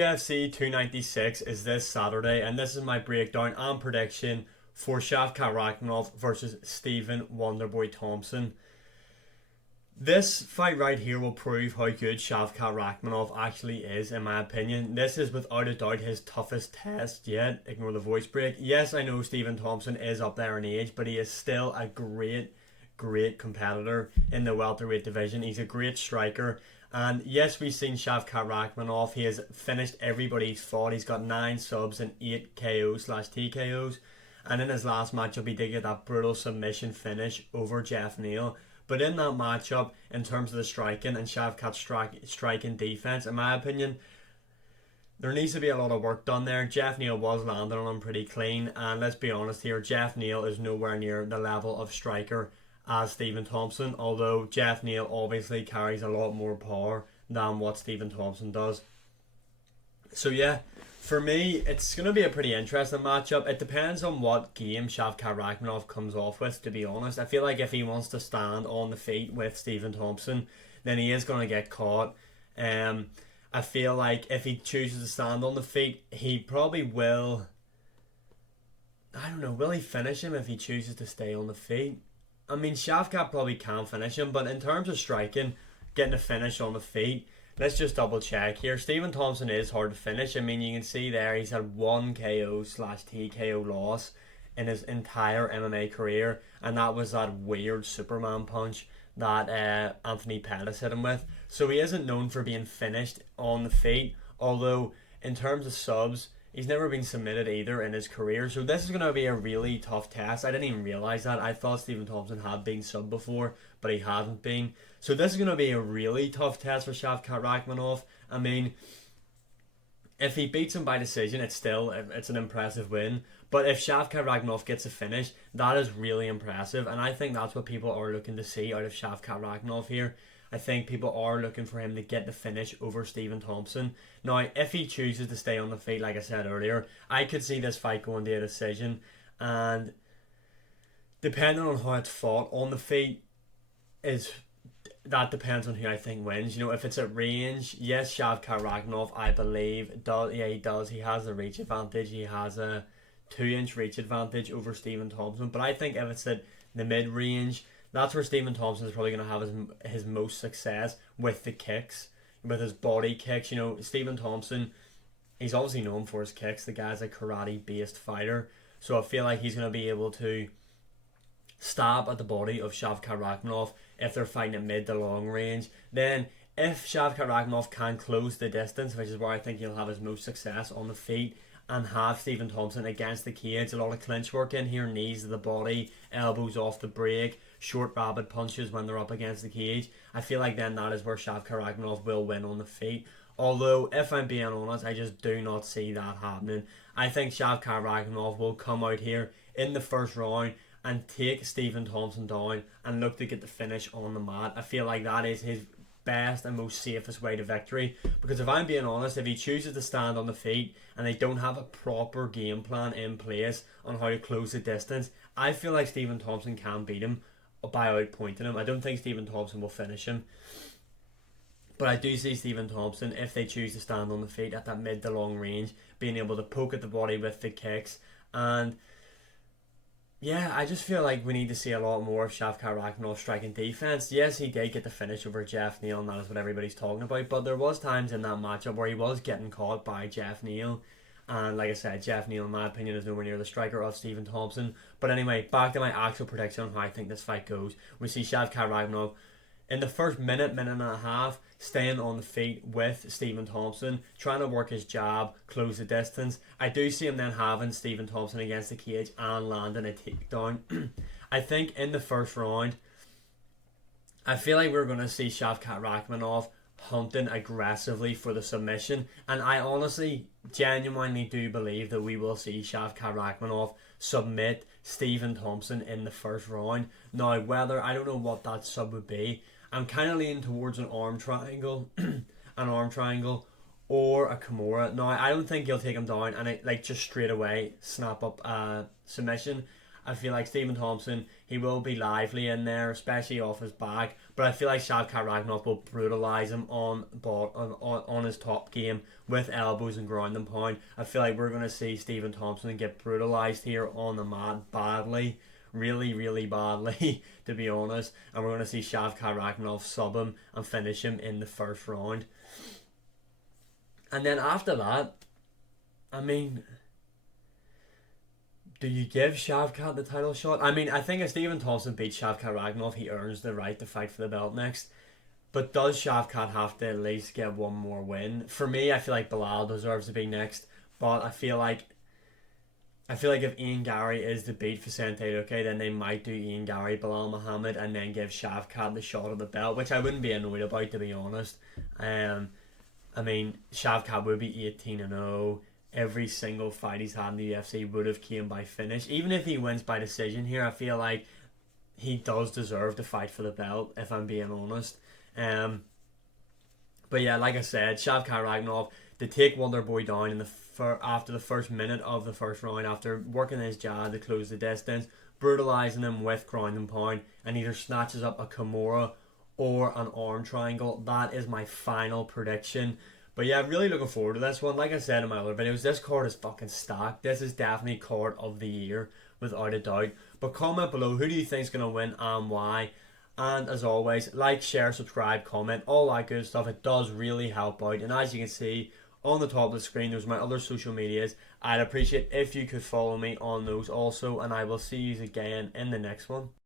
UFC 296 is this Saturday, and this is my breakdown and prediction for Shavkat Rakhmonov versus Stephen Wonderboy Thompson. This fight right here will prove how good Shavkat Rakhmonov actually is, in my opinion. This is without a doubt his toughest test yet. Ignore the voice break. Yes, I know Stephen Thompson is up there in age, but he is still a great competitor in the welterweight division. He's a great striker. And yes, we've seen Shavkat Rakhmonov. He has finished everybody he's fought. He's got 9 subs and 8 KOs slash TKOs. And in his last matchup, he did get that brutal submission finish over Jeff Neal. But in that matchup, in terms of the striking and Shavkat's striking defense, in my opinion, there needs to be a lot of work done there. Jeff Neal was landing on him pretty clean. And let's be honest here, Jeff Neal is nowhere near the level of striker as Stephen Thompson, although Jeff Neal obviously carries a lot more power than what Stephen Thompson does. So yeah, for me, it's going to be a pretty interesting matchup. It depends on what game Shavkat Rakhmonov comes off with, to be honest. I feel like if he wants to stand on the feet with Stephen Thompson, then he is going to get caught. I feel like if he chooses to stand on the feet, he probably will. I don't know, will he finish him if he chooses to stay on the feet? I mean, Shavkat probably can finish him, but in terms of striking, getting a finish on the feet, let's just double check here. Stephen Thompson is hard to finish. I mean, you can see there he's had 1 KO slash TKO loss in his entire MMA career, and that was that weird Superman punch that Anthony Pettis hit him with. So he isn't known for being finished on the feet, although in terms of subs, he's never been submitted either in his career. So this is going to be a really tough test. I didn't even realise that. I thought Stephen Thompson had been subbed before, but he hasn't been. So this is going to be a really tough test for Shavkat Rakhmonov. I mean, if he beats him by decision, it's an impressive win. But if Shavkat Rakhmonov gets a finish, that is really impressive. And I think that's what people are looking to see out of Shavkat Rakhmonov here. I think people are looking for him to get the finish over Stephen Thompson. Now, if he chooses to stay on the feet, like I said earlier, I could see this fight going to a decision. And depending on how it's fought on the feet, that depends on who I think wins. You know, if it's at range, yes, Shavkat Rakhmonov, I believe, he does. He has the reach advantage. He has a 2-inch reach advantage over Stephen Thompson. But I think if it's at the mid-range, that's where Stephen Thompson is probably going to have his most success with the kicks, with his body kicks. You know, Stephen Thompson, he's obviously known for his kicks. The guy's a karate-based fighter. So I feel like he's going to be able to stab at the body of Shavkat Rakhmonov if they're fighting at mid to long range. Then if Shavkat Rakhmonov can close the distance, which is where I think he'll have his most success on the feet, and have Stephen Thompson against the cage, a lot of clinch work in here, knees to the body, elbows off the break, short rapid punches when they're up against the cage. I feel like then that is where Shavkat Rakhmonov will win on the feet. Although, if I'm being honest, I just do not see that happening. I think Shavkat Rakhmonov will come out here in the first round and take Stephen Thompson down and look to get the finish on the mat. I feel like that is his best and most safest way to victory, because if I'm being honest, if he chooses to stand on the feet and they don't have a proper game plan in place on how to close the distance, I feel like Stephen Thompson can beat him by outpointing him. I don't think Stephen Thompson will finish him, but I do see Stephen Thompson, if they choose to stand on the feet at that mid to long range, being able to poke at the body with the kicks. And yeah, I just feel like we need to see a lot more of Shavkat Rakhmonov striking defense. Yes, he did get the finish over Jeff Neal, and that is what everybody's talking about. But there was times in that matchup where he was getting caught by Jeff Neal. And like I said, Jeff Neal, in my opinion, is nowhere near the striker of Stephen Thompson. But anyway, back to my actual prediction on how I think this fight goes. We see Shavkat Rakhmonov in the first minute and a half, staying on the feet with Stephen Thompson, trying to work his jab, close the distance. I do see him then having Stephen Thompson against the cage and landing a takedown. I think in the first round, I feel like we're going to see Shavkat Rakhmonov hunting aggressively for the submission. And I honestly, genuinely do believe that we will see Shavkat Rakhmonov submit Stephen Thompson in the first round. Now, whether, I don't know what that sub would be. I'm kind of leaning towards an arm triangle, or a Kimura. Now, I don't think he'll take him down and just straight away snap up a submission. I feel like Stephen Thompson, he will be lively in there, especially off his back. But I feel like Shavkat Rakhmonov will brutalise him on his top game with elbows and ground and pound. I feel like we're going to see Stephen Thompson get brutalised here on the mat badly. Really, really badly, to be honest. And we're going to see Shavkat Rakhmonov sub him and finish him in the first round. And then after that, I mean, do you give Shavkat the title shot? I mean, I think if Stephen Thompson beats Shavkat Rakhmonov, he earns the right to fight for the belt next. But does Shavkat have to at least get one more win? For me, I feel like Bilal deserves to be next. But I feel like if Ian Gary is to beat Vicente Luque, then they might do Ian Gary, Bilal Muhammad, and then give Shavkat the shot of the belt, which I wouldn't be annoyed about, to be honest. I mean, Shavkat would be 18-0. Every single fight he's had in the UFC would have came by finish. Even if he wins by decision here, I feel like he does deserve to fight for the belt, if I'm being honest. But yeah, like I said, Shavkat Rakhmonov to take Wonderboy down in after the first minute of the first round, after working his jab to close the distance, brutalising him with ground and pound, and either snatches up a Kimura or an arm triangle. That is my final prediction. But yeah, I'm really looking forward to this one. Like I said in my other videos, this card is fucking stacked. This is definitely card of the year, without a doubt. But comment below, who do you think is going to win and why? And as always, like, share, subscribe, comment, all that good stuff. It does really help out. And as you can see on the top of the screen, there's my other social medias. I'd appreciate if you could follow me on those also. And I will see you again in the next one.